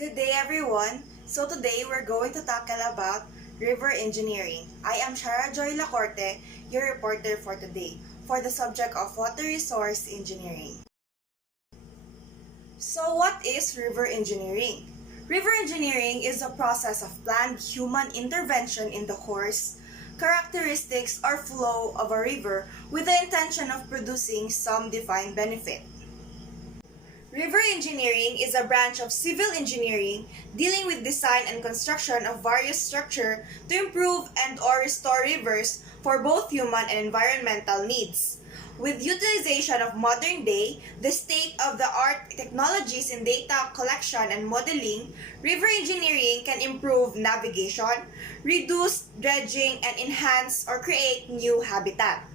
Good day everyone! So today we're going to tackle about river engineering. I am Sharra Lacorte, your reporter for today, for the subject of water resource engineering. So what is river engineering? River engineering is the process of planned human intervention in the course, characteristics, or flow of a river with the intention of producing some defined benefit. River engineering is a branch of civil engineering dealing with design and construction of various structures to improve and/or restore rivers for both human and environmental needs. With utilization of modern-day, the state-of-the-art technologies in data collection and modeling, river engineering can improve navigation, reduce dredging, and enhance or create new habitat.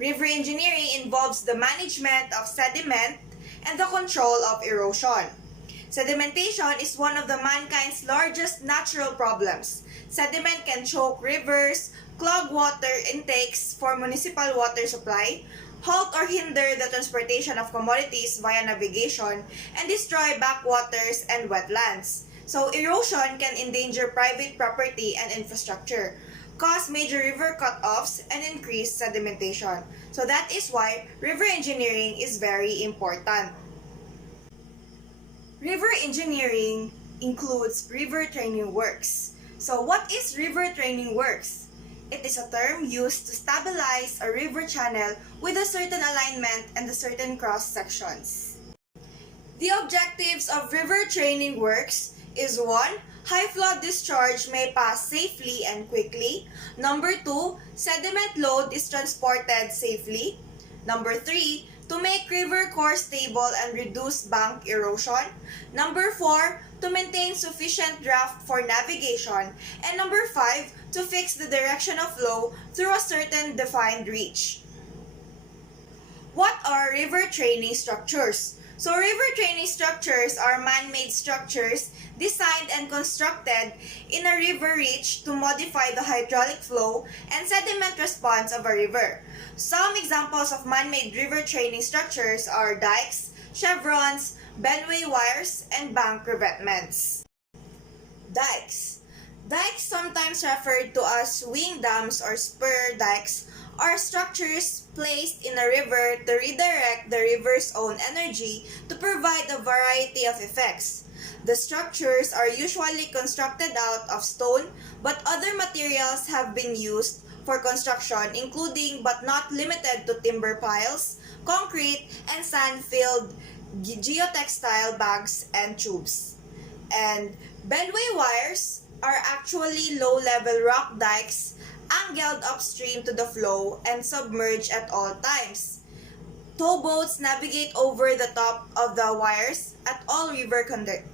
River engineering involves the management of sediment and the control of erosion. Sedimentation is one of the mankind's largest natural problems. Sediment can choke rivers, clog water intakes for municipal water supply, halt or hinder the transportation of commodities via navigation, and destroy backwaters and wetlands. So erosion can endanger private property and infrastructure, cause major river cut-offs, and increase sedimentation. So that is why river engineering is very important. River engineering includes river training works. So what is river training works? It is a term used to stabilize a river channel with a certain alignment and a certain cross sections. The objectives of river training works is 1. High flood discharge may pass safely and quickly. Number 2. Sediment load is transported safely. Number 3. To make river course stable and reduce bank erosion. Number 4. To maintain sufficient draft for navigation. And number 5. To fix the direction of flow through a certain defined reach. What are river training structures? So river training structures are man-made structures designed and constructed in a river reach to modify the hydraulic flow and sediment response of a river. Some examples of man-made river training structures are dikes, chevrons, benway wires, and bank revetments. Dikes. Dikes, sometimes referred to as swing dams or spur dikes, are structures placed in a river to redirect the river's own energy to provide a variety of effects. The structures are usually constructed out of stone, but other materials have been used for construction, including but not limited to timber piles, concrete, and sand-filled geotextile bags and tubes. And benway wires are actually low-level rock dikes angled upstream to the flow and submerged at all times. Towboats navigate over the top of the wires at all river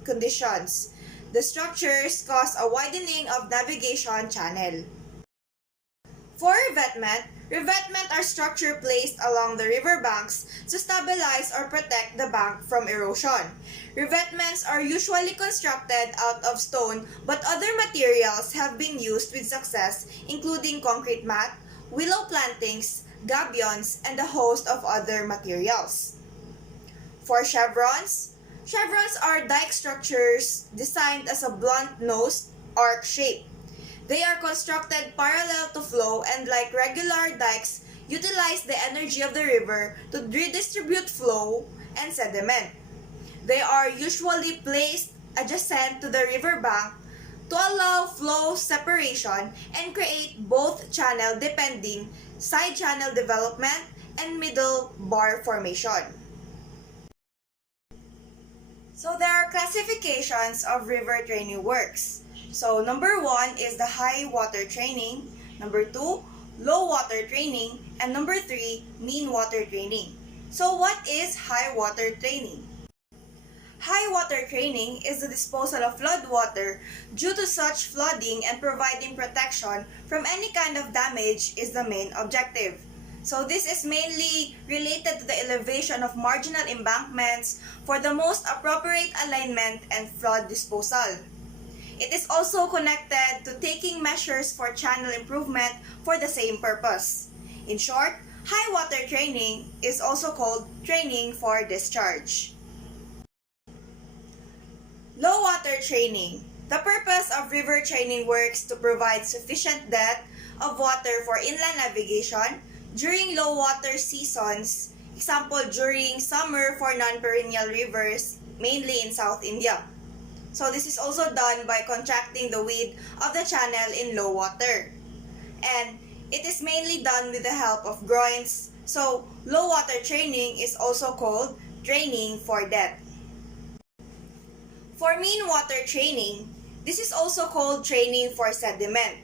conditions. The structures cause a widening of navigation channel. For revetment are structures placed along the river banks to stabilize or protect the bank from erosion. Revetments are usually constructed out of stone, but other materials have been used with success, including concrete mat, willow plantings, gabions, and a host of other materials. For chevrons are dike structures designed as a blunt-nosed arc shape. They are constructed parallel to flow and, like regular dikes, utilize the energy of the river to redistribute flow and sediment. They are usually placed adjacent to the river bank to allow flow separation and create both channel depending side channel development and middle bar formation. So there are classifications of river training works. So number 1 is the high water training, number 2, low water training, and number 3, mean water training. So what is high water training? High water training is the disposal of flood water due to such flooding, and providing protection from any kind of damage is the main objective. So this is mainly related to the elevation of marginal embankments for the most appropriate alignment and flood disposal. It is also connected to taking measures for channel improvement for the same purpose. In short, high water training is also called training for discharge. Low water training. The purpose of river training works to provide sufficient depth of water for inland navigation during low water seasons, example during summer for non-perennial rivers, mainly in South India. So this is also done by contracting the width of the channel in low water. And it is mainly done with the help of groins. So low water training is also called training for depth. For mean water training, this is also called training for sediment.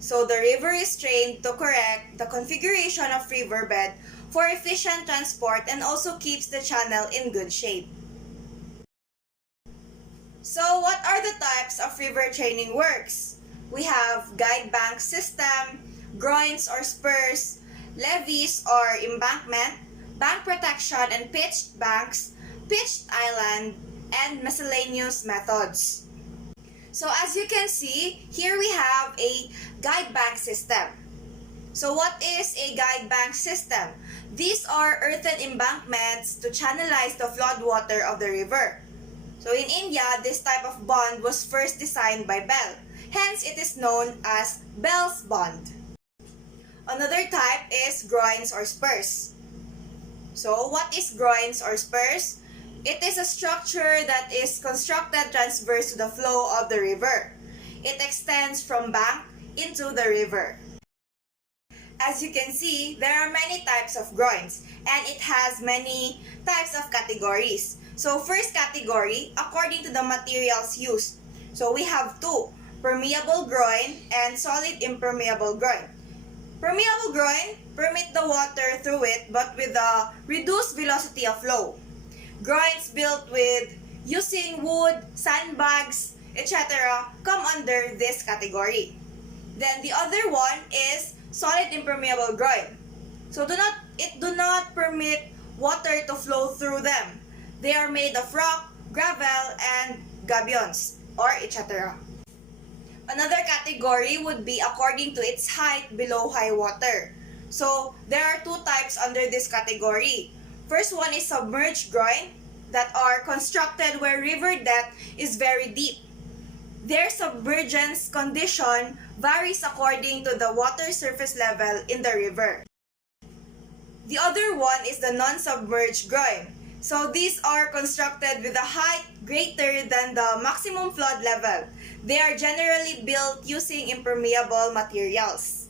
So the river is trained to correct the configuration of riverbed for efficient transport and also keeps the channel in good shape. So what are the types of river training works? We have guide bank system, groins or spurs, levees or embankment, bank protection and pitched banks, pitched island, and miscellaneous methods. So as you can see, here we have a guide bank system. So what is a guide bank system? These are earthen embankments to channelize the flood water of the river. So in India, this type of bond was first designed by Bell. Hence, it is known as Bell's bond. Another type is groins or spurs. So what is groins or spurs? It is a structure that is constructed transverse to the flow of the river. It extends from bank into the river. As you can see, there are many types of groins and it has many types of categories. So first category, according to the materials used. So we have two, permeable groin and solid impermeable groin. Permeable groin permit the water through it but with a reduced velocity of flow. Groins built with using wood, sandbags, etc. come under this category. Then the other one is solid impermeable groin. So it do not permit water to flow through them. They are made of rock, gravel, and gabions or etc. Another category would be according to its height below high water. So there are two types under this category. First one is submerged groin that are constructed where river depth is very deep. Their submergence condition varies according to the water surface level in the river. The other one is the non-submerged groin. So these are constructed with a height greater than the maximum flood level. They are generally built using impermeable materials.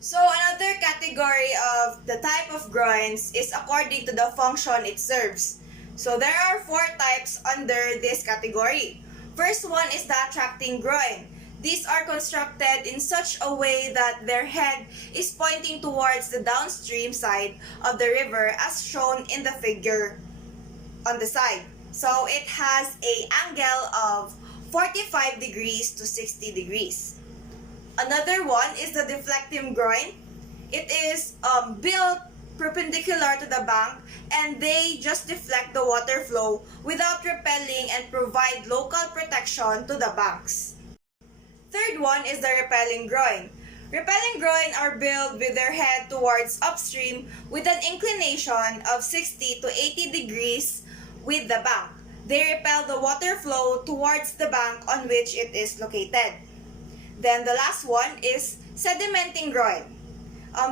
So another category of the type of groins is according to the function it serves. So there are four types under this category. First one is the attracting groin. These are constructed in such a way that their head is pointing towards the downstream side of the river as shown in the figure on the side. So it has an angle of 45 degrees to 60 degrees. Another one is the deflecting groin. It is built perpendicular to the bank and they just deflect the water flow without repelling and provide local protection to the banks. Third one is the repelling groin. Repelling groin are built with their head towards upstream with an inclination of 60 to 80 degrees with the bank. They repel the water flow towards the bank on which it is located. Then the last one is sedimenting groin.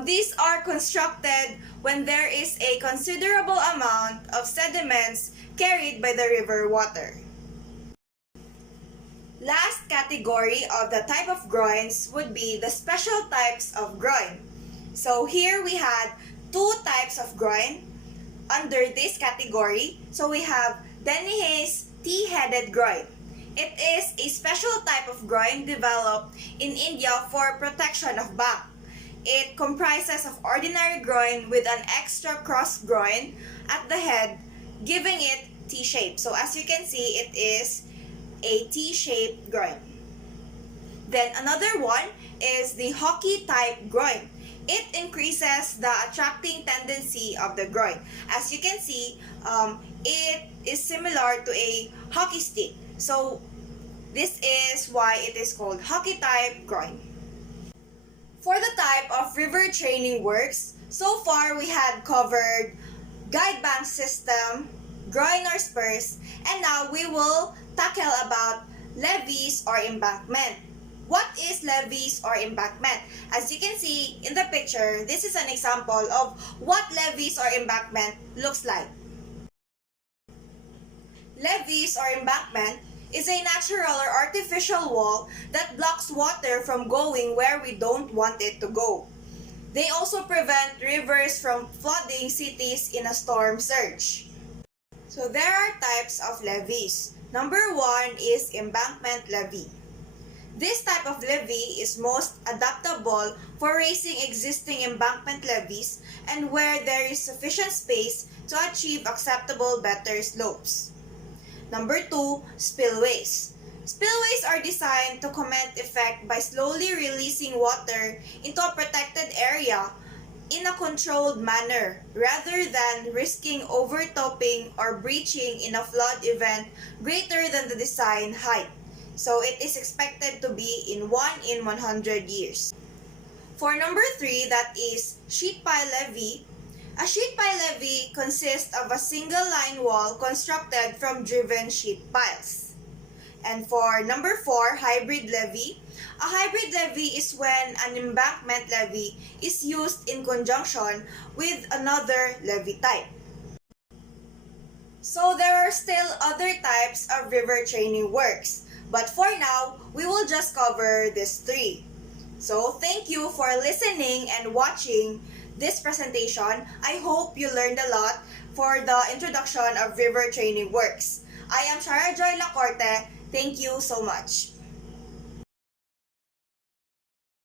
These are constructed when there is a considerable amount of sediments carried by the river water. Last category of the type of groins would be the special types of groin. So here we had two types of groin under this category. So we have Denihé's T-headed groin. It is a special type of groin developed in India for protection of back. It comprises of ordinary groin with an extra cross groin at the head, giving it T-shape. So as you can see, it is a T-shaped groin. Then another one is the hockey type groin. It increases the attracting tendency of the groin. As you can see, it is similar to a hockey stick. So this is why it is called hockey type groin. For the type of river training works, so far we had covered guide bank system, groin or spurs, and now we will tackle about levees or embankment. What is levees or embankment? As you can see in the picture, this is an example of what levees or embankment looks like. Levees or embankment is a natural or artificial wall that blocks water from going where we don't want it to go. They also prevent rivers from flooding cities in a storm surge. So there are types of levees. Number 1 is embankment levee. This type of levee is most adaptable for raising existing embankment levees and where there is sufficient space to achieve acceptable better slopes. Number 2, spillways. Spillways are designed to command effect by slowly releasing water into a protected area in a controlled manner rather than risking overtopping or breaching in a flood event greater than the design height. So it is expected to be in 1 in 100 years. For number 3, that is sheet pile levee. A sheet pile levee consists of a single line wall constructed from driven sheet piles. And for number 4, hybrid levee. A hybrid levee is when an embankment levee is used in conjunction with another levee type. So there are still other types of river training works, but for now, we will just cover these 3. So thank you for listening and watching this presentation. I hope you learned a lot for the introduction of river training works. I am Sharra Lacorte. Thank you so much.